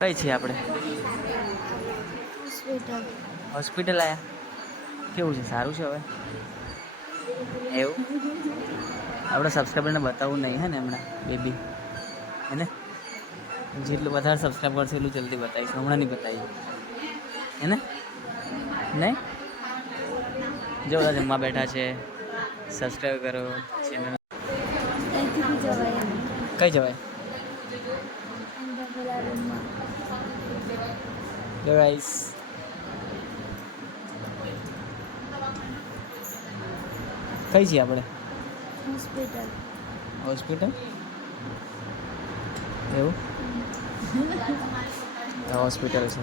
કઈ છીએ આપણે? હોસ્પિટલ. હોસ્પિટલ આવ્યા. કેવું છે? સારું છે હવે? એવું આપણે સબસ્ક્રાઈબરને બતાવવું નહીં હે ને હમણાં બેબી હે ને? જેટલું વધારે સબસ્ક્રાઈબ કરશે એટલું જલ્દી બતાવીશું. હમણાં નહીં બતાવીએ હે ને? નહીં જો બધા જમવા બેઠા છે. સબસ્ક્રાઈબ કરો ચેનલ. અહીંથી બી જવાય એમ. કઈ જવાય? અંદર પેલા રૂમમાં. ગાઈસ કઈ છીએ આપણે? હોસ્પિટલ. હોસ્પિટલ એવું? હોસ્પિટલ છે.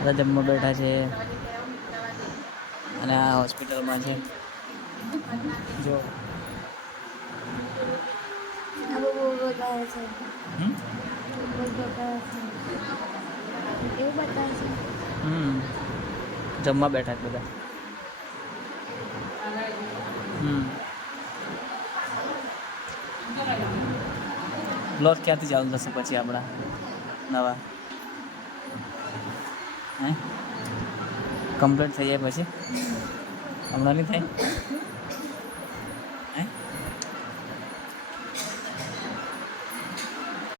બધા જમવા બેઠા છે અને આ હોસ્પિટલમાં છે જો. આ બહુ બતાવે છે. બહુ બતાવે છે. એવું બતાવે છે. જમવા બેઠા છે બધા. બ્લોગ ક્યાંથી ચાલુ થશે પછી આપણા નવા હે? કમ્પ્લીટ થઈ જાય પછી? હમણાં નહીં થાય?